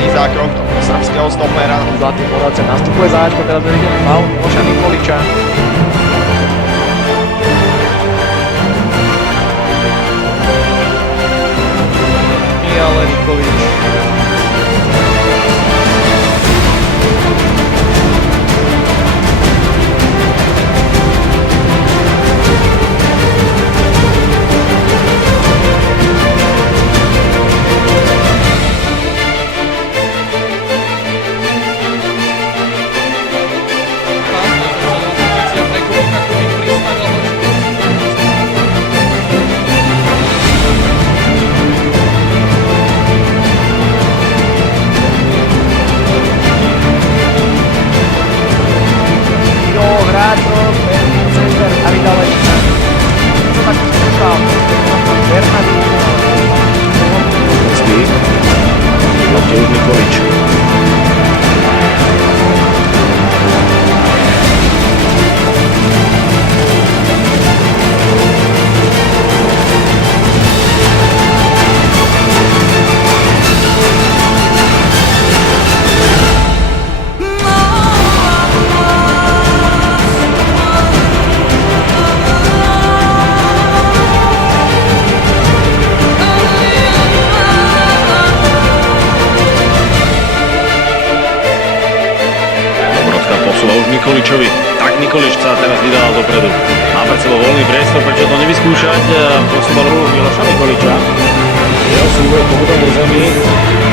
správny zákrok srbského stopera. Zlatý Moravce nastupuje záčko, teraz vidíme faul Miloša Nikoliča. Ale Nikolič. Nikolič. Posúva už Nikoličovi, tak Nikolič sa teraz vydal dopredu. Má pred sebou voľný priestor, prečo to nevyskúšať? Posúva ruku Miloša Nikoliča. Jeho súboj po území.